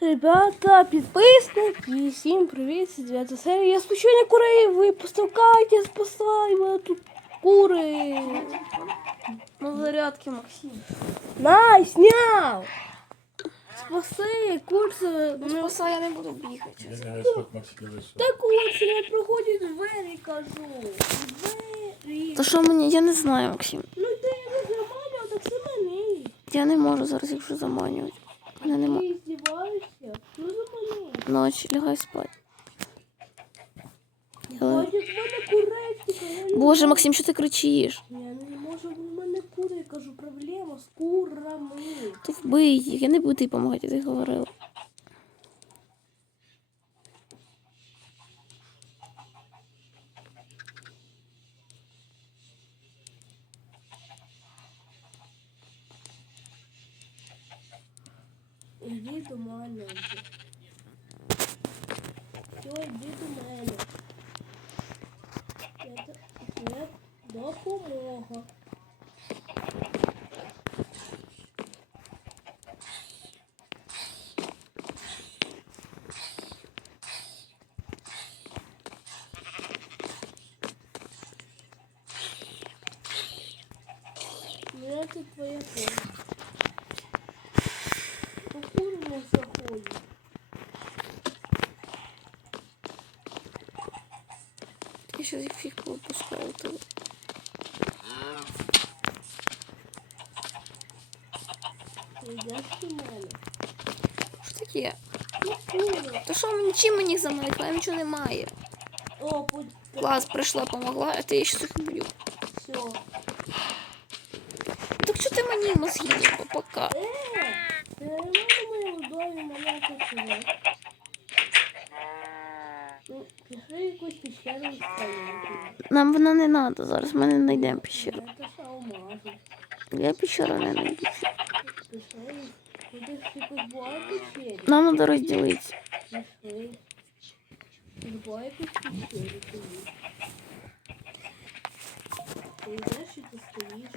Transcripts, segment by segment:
Ребята, підписники, всім привіт, це 9 серія. Я случайно курей випустив, Катя, спасай мене тут кури. На зарядке, Максим. На, сняв. Спаси, курси. Ну, спасай, я не буду бігати. Я не Максик вийшов. Та курси не проходять двері, кажу. Двері. Та що мені? Я не знаю, Максим. Ну ти не заманював, так це мені. Я не можу зараз їх вже заманювати. Мене нема. Ти? Ну замани. Ночь, лягай спать. Боже, в мене куречка. я Боже, Максим, що ти кричиш? Я не можу, в мене кури, кажу, проблема з курами. То вбий їх, я не буду тобі допомагати, я тобі говорила. Іди до мене вже. Все, йди до мене. Це, допомога. Я повипускаю. То... Идешь до мене. Що таке? Ну. То що мені чим мені заманити? Мене нічого немає. О, будь... Клас, прийшла, помогла, а ти я їх вб'ю. Все. Так що ти мені мозги не пока? Е, ти не моєму домі мене якусь пещеру стояти. Нам вона не треба, зараз ми не знайдемо піщеру. Я то алмазу. Я піщеру не знайду. Пішли. Куди ж якусь була пещері? Нам треба розділитися. Пішли. Тут була якусь пещері тобі. Ти йдеш і ти стоїш.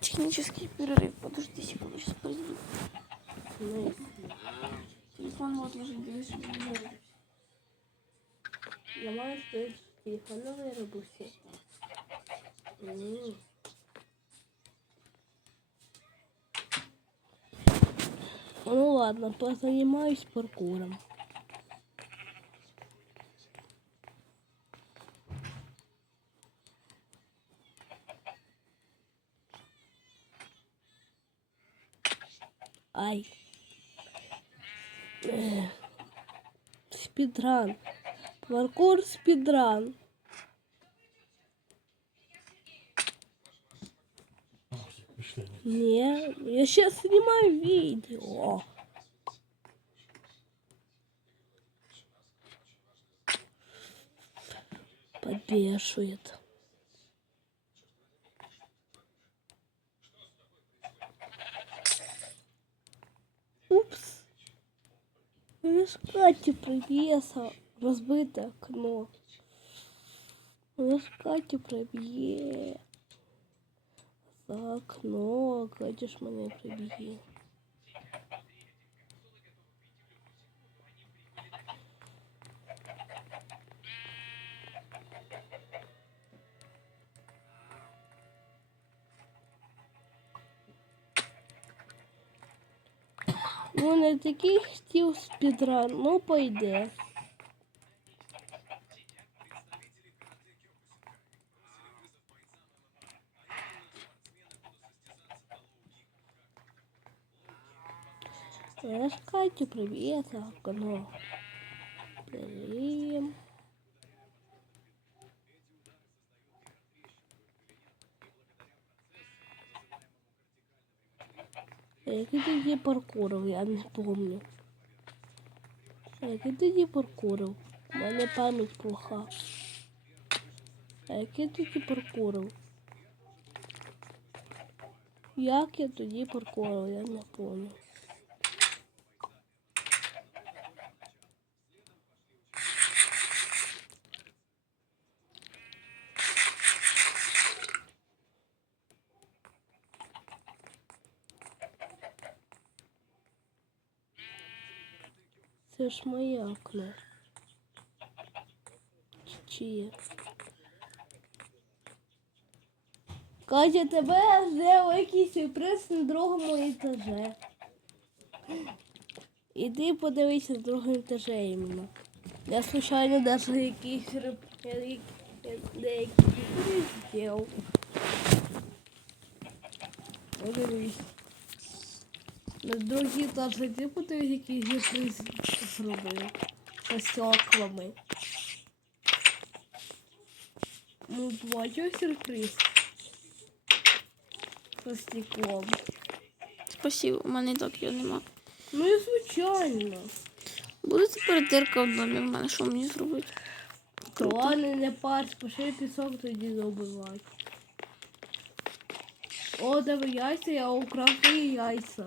Технический перерыв. Подожди секунду, сейчас подожди. Ну, Телефон вот лежит, здесь. я маю стоїть телефоновий робусі. М. Ну ладно, позанимаюсь паркуром. Ай. Спидран. Паркур спидран. Не, я сейчас снимаю видео. Подбешивает. Я ж Каті прив'єса. Розбите окно. Я ж Катю приб'є. За окно, Катя ж мене не такий хотів спідран, ну пойде. Я ж Катю привіт, Який тоді паркурив, я не помню. А Який тоді паркуров? У мене пам'ять плоха. А який тоді паркуров? Як я тоді паркурив, я не помню. Це ж моє окно. Чи чиє? Катя, тебе великий сюрприз на другому етажі. Іди подивися на другому етажі іменно. Я случайно даже якийсь я- деякий зробив. Подивись. Другий етаж іди подивись, який сюрприз зробив. Со стеклами. Ну, бачив сюрприз. Со стеклом. Спасибо, у мене так його нема. Ну і звичайно. Буде тепер дирка в домі в мене, що мені зробити? То ладно, не парсь, пошли пісок тоді добивати. О, диви яйця, я украв твої яйця.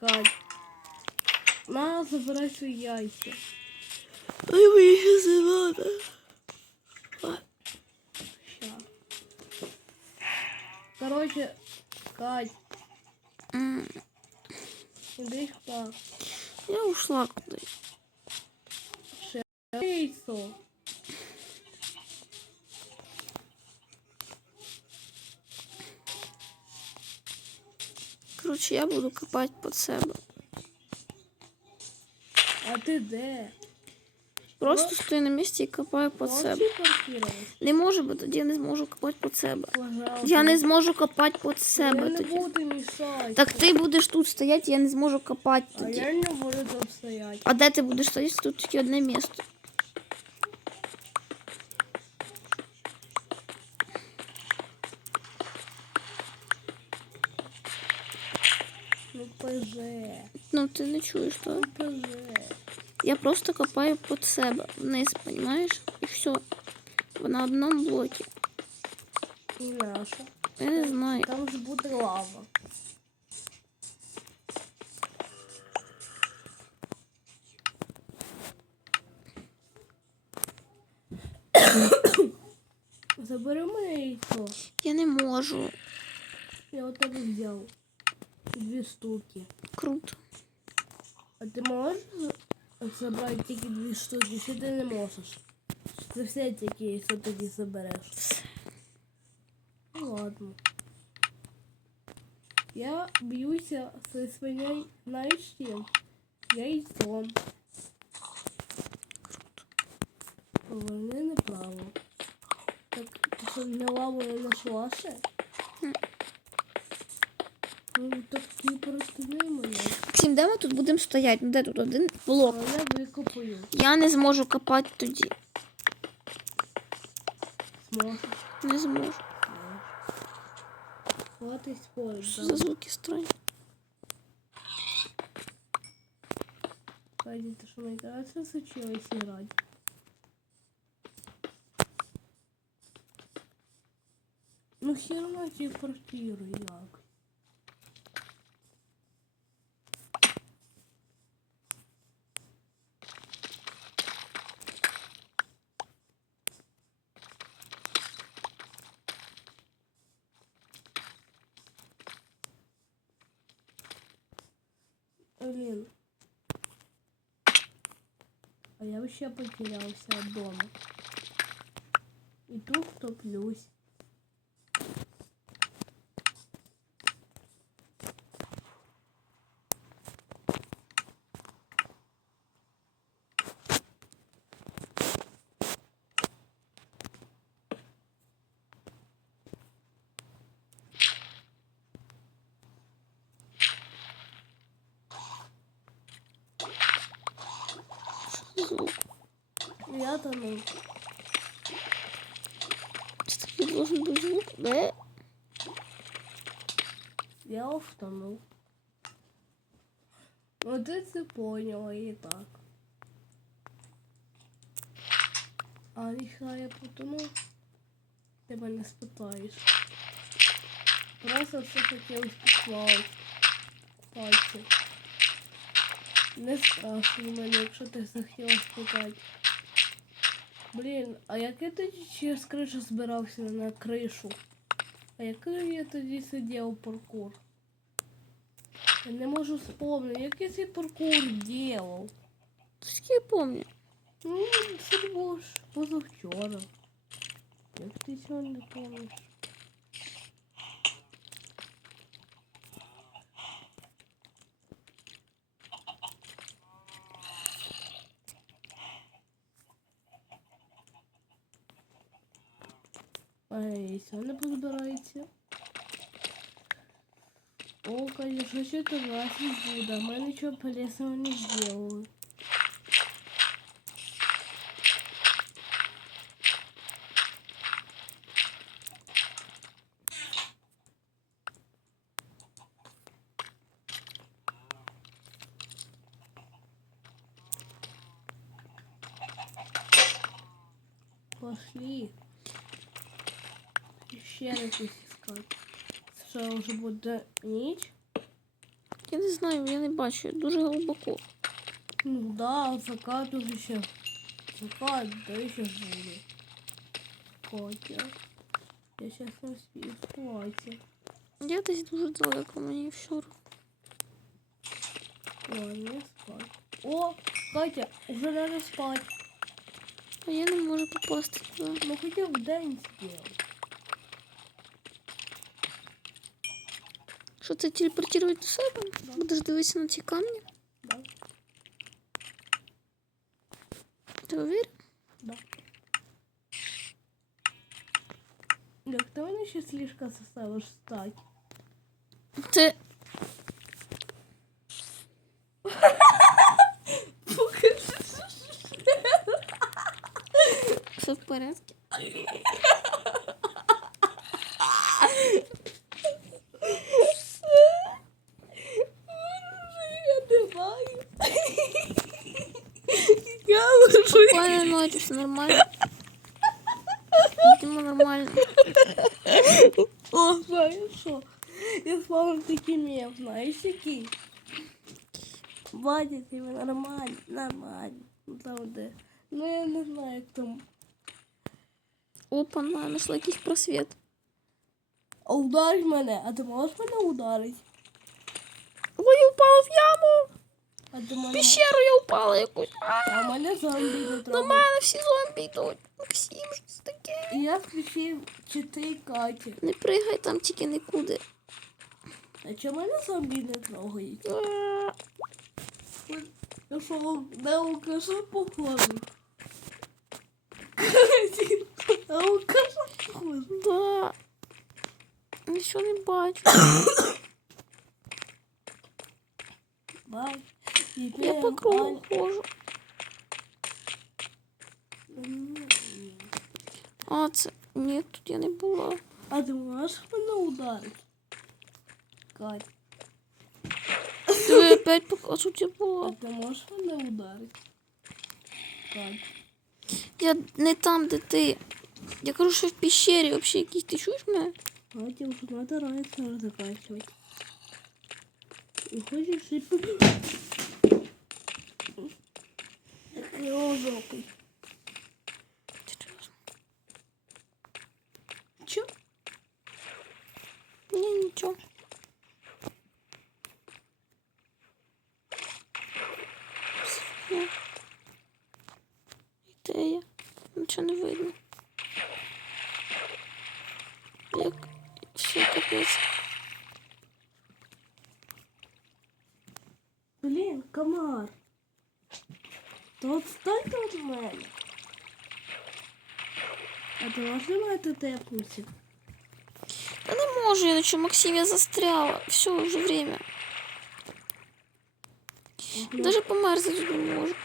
Кать. На, забирай свої яйця. Ой, мені ще не надо. Ща. Короче, Кать, М, іди так. Я ушла куди. Яйцо. Коротше, я буду копати під себе. А ти де? Просто стою на місці і копаю під себе. Молчи паркировать. Не можу, бо тоді я не зможу копати під себе. Пожалуйста. Я не зможу копати під Я себе не тоді. буду мешать. Так ти будеш тут стояти, я не зможу копати А тоді. я не буду там стоять. А де ти будеш стояти? Тут тільки одне місце. Ну ПЖ. Ну ти не чуєш, Ну то я просто копаю під себе вниз, розумієш? І все. На одному блокі. І наша. Я не знаю. Там же буде лава. Забери моє яйцо. Я не можу. Я от тебе взяв. Дві штуки. Круто. А ти можеш забрати тільки дві штуки, чи ти не можеш? Ти все тільки яйцо тоді забереш. Ну ладно. Я б'юся зі свиньою, знаєш чим? Яйцом. Поверни направо. Так, ти що на лаву не знайшла ще? Ну, так мене. Максим, де ми тут будемо стояти? Ну де тут один блок? Але я викопаю. Я не зможу копати тоді. Зможеш. Не зможу. Вот и. Що за звуки странні? Кстати, ты что, мне кажется, случилось играть? Ну, все равно телепортирую як. Блин. А я вообще потерялся от дома. И тут топлюсь. Звук. Я тону. Це такий должен бути звук. Де? Я втонул. Ну ты це поняла и так. А нехай я потону. Ти мене спитаєш. Просто все хотілося поклав. Пальці. Не спрашуй мене, якщо ти захотіла спитати. Блін, а який тоді через кришу збирався на кришу? А який я тоді сидів паркур? Я не можу вспомнити, як я цей паркур делав. Скільки я пам'ятаю. Ну, це було ж позавчора. Як ти цього не помниш? Ай, сам не позбирається. О, конечно, что-то раз не буду, а мы ничего полезного не сделали. Пошли. Ще раз искать. Що вже буде ніч? Я не знаю, я не бачу, дуже глибоко. Ну да, закат уже ще. Закат, да ще буде. Катя. Я сейчас не успію спати. Я десь дуже далеко, мені одно. Ладно, спать. О, Катя, уже надо спать. А я не можу попасти. Ну хотя в день сделай. Що це телепортувати до себе? Будеш дивитися на ці камні? Да, Ти уверен? да. Так меня еще слишком заставишь встать. Ти. Все в порядку. Я диваю. Я лежу. Спокійної ночі, все нормально. Йдемо нормально. О, знаєш що? Я спав такий мем, знаєш який? Вадя, ти нормально, нормально. Ну, Там де. Ну я не знаю, як там. Опа, на, знайшла якийсь просвіт. А ударь мене, а ти можеш мене ударити? Ой, упав в яму! В пещеру я упала якусь. А, А мене зомбі не До мене всі зомбі йдуть. Максим, що це таке? І я включив чити Каті. Не пригай там тільки нікуди. А чому мене зомбі не трогають? Я що, на алкаша похожий? На алкаша похожий. Да. Нічого не бачу. Бай. Я по кругу ходжу. А, це. Ні, тут я не була. А ти можеш мене ударити? Кать, Ти опять де а була. ти можеш мене ударити? Кать. Я не там, де ти. Я кажу, що в пещері взагалі якісь. Ти чуєш мене? Катя, уже надо раньше заканчивать. И хочешь и Розовый. Чё? Ні, нічого. Все. Де я? Нічого не видно. Як все капець. То отстань от мене. А ти можеш на мене тепнути? Та не можу я нічого, Максим, я застряла. Все, вже время. Даже померзнути тут не можу.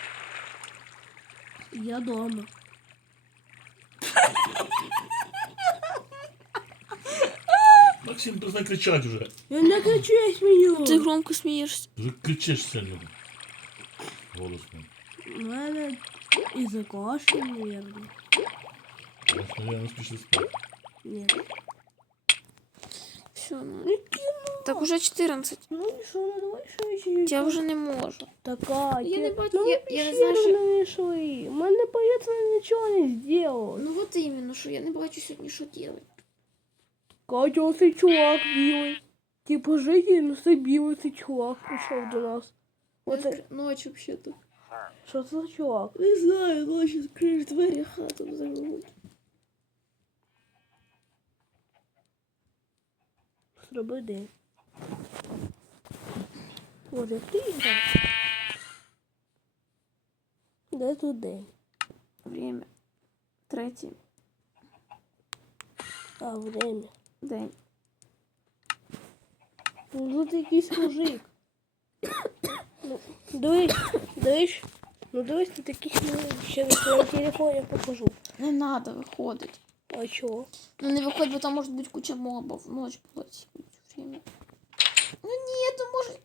Я дома. Максим, перестань кричать уже. Я не кричу, я смію. Ти громко смієшся. Уже кричиш сильно. Голосно. У мене із-за каші, наверное. Голосно, я не спіши спати. Ні. Все, ну. Ну кіно. Так уже 14. Ну і що, ну давай що ще. Я вже не можу. Така. Я не бачу, ну, я- ми я не пещеру знаю, що- не йшли. Мене поясно нічого не зробив. Ну от іменно, що я не бачу сьогодні, що робити. Катя, оцей чувак білий. Типу житель, ну це білий цей чувак прийшов до нас. Оце... Ночь взагалі-то. Що це за чувак? Не знаю, ночі відкриєш двері, хату взорвуть. Зроби день. Боже, ти грав? Де тут день? Время. Третій А, время. день. Ну тут якийсь мужик. Ну, дивись, дивись. Ну дивись, якийсь мужик. Ще на своєму телефоні покажу. Не надо виходить. А чого? Ну не виходь, бо там може бути куча мобів. Ночь була время. Ну ні, то може.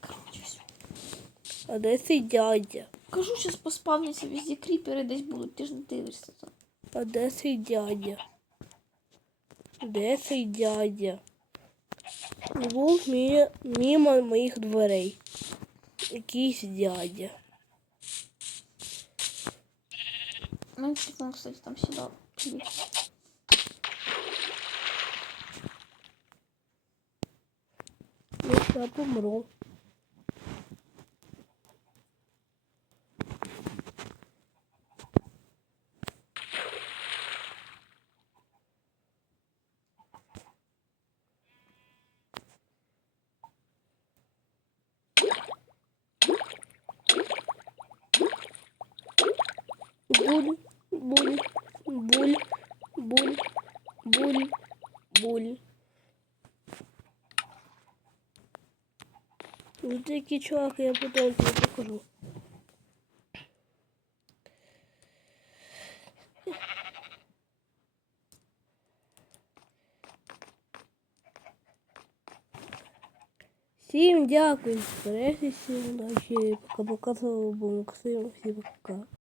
Короче, все. А де цей дядя? Кажу, зараз поспавняться везде кріпери десь будуть, ти ж не дивишся там. А де цей дядя? Де цей дядя? Був мі... мимо моїх дверей. Якийсь дядя. У мене телефон, кстати, там сідав. Ну, я помру. Буль, буль, буль, буль, буль, буль. Ну такий чувак, я потім тобі покажу. Всім дякую перегляд, всім удачі, пока-пока, вами Максим, всім пока.